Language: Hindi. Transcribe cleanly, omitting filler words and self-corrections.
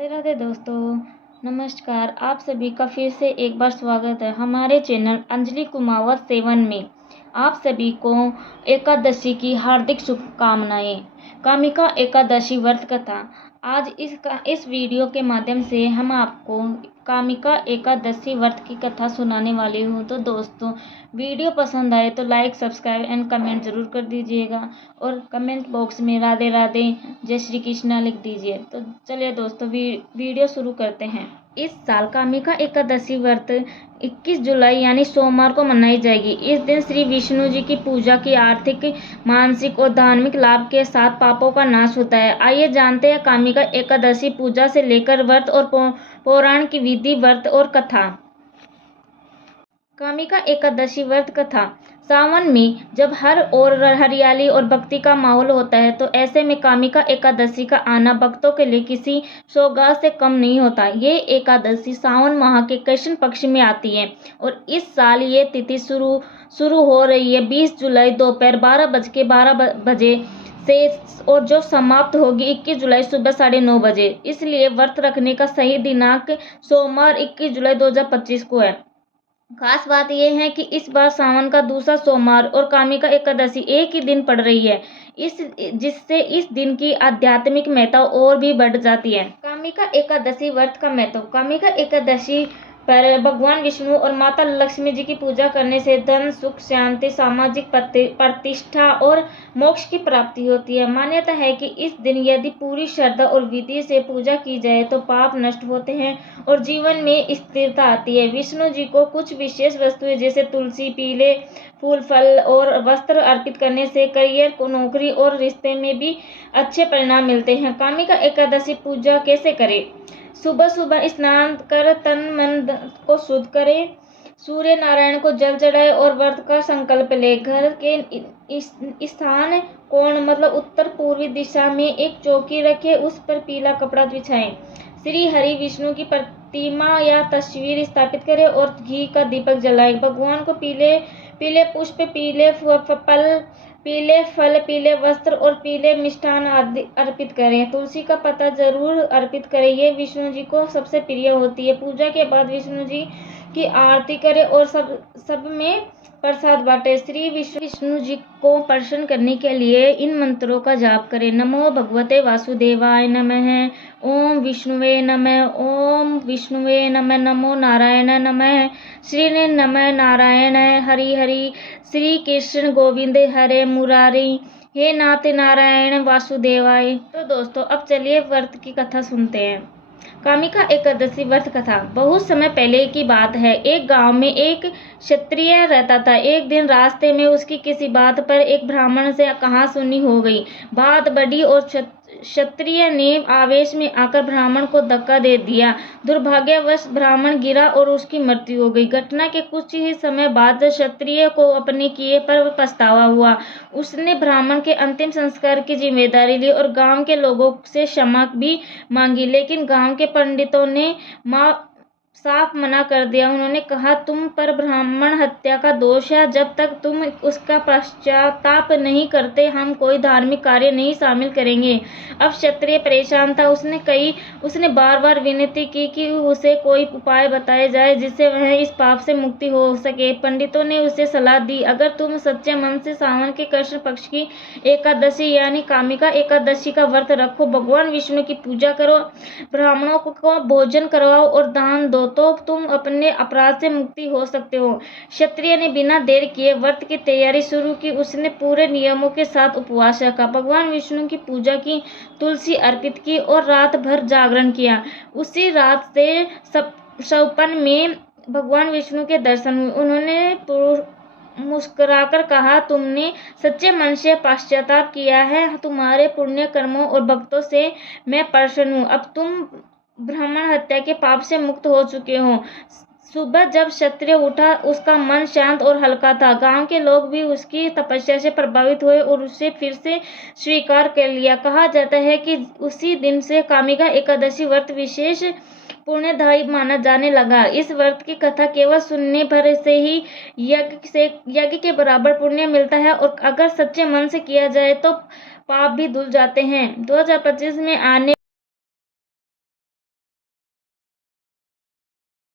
राधे राधे दोस्तों, नमस्कार। आप सभी का फिर से एक बार स्वागत है हमारे चैनल अंजलि कुमावत 7 में। आप सभी को एकादशी की हार्दिक शुभकामनाएं। कामिका एकादशी व्रत कथा। आज इस वीडियो के माध्यम से हम आपको कामिका एकादशी व्रत की कथा सुनाने वाली हूँ। तो दोस्तों, वीडियो पसंद आए तो लाइक, सब्सक्राइब एंड कमेंट जरूर कर दीजिएगा और कमेंट बॉक्स में राधे राधे, जय श्री कृष्णा लिख दीजिए। तो चलिए दोस्तों, वीडियो शुरू करते हैं। इस साल कामिका एकादशी व्रत 21 जुलाई यानी सोमवार को मनाई जाएगी। इस दिन श्री विष्णु जी की पूजा की आर्थिक, मानसिक और धार्मिक लाभ के साथ पापों का नाश होता है। आइए जानते हैं कामिका एकादशी पूजा से लेकर व्रत और पौराण की विधि, व्रत और कथा। कामिका एकादशी व्रत कथा। सावन में जब हर ओर हरियाली और भक्ति का माहौल होता है, तो ऐसे में कामिका एकादशी का आना भक्तों के लिए किसी सौगात से कम नहीं होता। ये एकादशी सावन माह के कृष्ण पक्ष में आती है और इस साल ये तिथि शुरू हो रही है 20 जुलाई दोपहर 12:12 से और जो समाप्त होगी 21 जुलाई सुबह 9:30 बजे। इसलिए व्रत रखने का सही दिनांक सोमवार 21 जुलाई 2025 को है। खास बात यह है कि इस बार सावन का दूसरा सोमवार और कामिका एकादशी एक ही दिन पड़ रही है, जिससे इस दिन की आध्यात्मिक महत्ता और भी बढ़ जाती है। कामिका एकादशी व्रत का महत्व। कामिका एकादशी पर भगवान विष्णु और माता लक्ष्मी जी की पूजा करने से धन, सुख, शांति, सामाजिक प्रतिष्ठा और मोक्ष की प्राप्ति होती है। मान्यता है कि इस दिन यदि पूरी श्रद्धा और विधि से पूजा की जाए तो पाप नष्ट होते हैं और जीवन में स्थिरता आती है। विष्णु जी को कुछ विशेष वस्तुएं जैसे तुलसी, पीले फूल, फल और वस्त्र अर्पित करने से करियर, नौकरी और रिश्ते में भी अच्छे परिणाम मिलते हैं। कामिका एकादशी पूजा कैसे करें? सुबह सुबह स्नान कर तन मन को शुद्ध करें, सूर्य नारायण को जल चढ़ाए और व्रत का संकल्प ले। घर के स्थान कोण मतलब उत्तर पूर्वी दिशा में एक चौकी रखें, उस पर पीला कपड़ा बिछाएं। श्री हरि विष्णु की प्रतिमा या तस्वीर स्थापित करें और घी का दीपक जलाएं। भगवान को पीले पुष्प, पीले फल, पीले वस्त्र और पीले मिष्ठान आदि अर्पित करें। तुलसी का पत्ता जरूर अर्पित करें, ये विष्णु जी को सबसे प्रिय होती है। पूजा के बाद विष्णु जी की आरती करें और सब में प्रसाद बांटे। श्री विष्णु जी को प्रसन्न करने के लिए इन मंत्रों का जाप करें। नमो भगवते वासुदेवाय नमः, ओम विष्णुवे नमः, ओम विष्णुवे नमः, नमो नारायण नमः, श्री नमः नारायण हरि हरि, श्री कृष्ण गोविंद हरे मुरारी, हे नाथ नारायण वासुदेवाय। तो दोस्तों, अब चलिए व्रत की कथा सुनते हैं। कामिका एकादशी व्रत कथा। बहुत समय पहले की बात है। एक गांव में एक क्षत्रिय रहता था। एक दिन रास्ते में उसकी किसी बात पर एक ब्राह्मण से कहासुनी हो गई। बात बढ़ी और क्षत्रिय ने आवेश में आकर ब्राह्मण को धक्का दे दिया। दुर्भाग्यवश ब्राह्मण गिरा और उसकी मृत्यु हो गई। घटना के कुछ ही समय बाद क्षत्रिय को अपने किए पर पछतावा हुआ। उसने ब्राह्मण के अंतिम संस्कार की जिम्मेदारी ली और गांव के लोगों से क्षमा भी मांगी, लेकिन गांव के पंडितों ने साफ मना कर दिया। उन्होंने कहा, तुम पर ब्राह्मण हत्या का दोष है। जब तक तुम उसका पश्चाताप नहीं करते, हम कोई धार्मिक कार्य नहीं शामिल करेंगे। अब क्षत्रिय परेशान था। उसने बार बार विनती की कि उसे कोई उपाय बताया जाए जिससे वह इस पाप से मुक्ति हो सके। पंडितों ने उसे सलाह दी, अगर तुम सच्चे मन से सावन के कृष्ण पक्ष की एकादशी यानी कामिका एकादशी का व्रत रखो, भगवान विष्णु की पूजा करो, ब्राह्मणों को भोजन करवाओ और दान दो, तो तुम अपने अपराध से मुक्ति हो सकते हो। क्षत्रिय ने बिना देर किए व्रत की तैयारी शुरू की। उसने पूरे नियमों के साथ उपवास रखा, भगवान विष्णु की पूजा की, तुलसी अर्पित की और रात भर जागरण किया। उसी रात से सपन में भगवान विष्णु के दर्शन हुए। उन्होंने मुस्कुराकर कहा, तुमने सच्चे मन से पश्चाताप किया है, तुम्हारे पुण्य कर्मों और भक्तों से मैं प्रसन्न हूँ। अब तुम ब्राह्मण हत्या के पाप से मुक्त हो चुके हो। सुबह जब क्षत्रिय उठा, उसका मन शांत और हल्का था। गांव के लोग भी उसकी तपस्या से प्रभावित हुए और उसे फिर से स्वीकार कर लिया। कहा जाता है कि उसी दिन से कामिका एकादशी व्रत विशेष पुण्यदायी माना जाने लगा। इस व्रत की कथा केवल सुनने भर से ही यज्ञ के बराबर पुण्य मिलता है और अगर सच्चे मन से किया जाए तो पाप भी धुल जाते हैं। 2025 में आने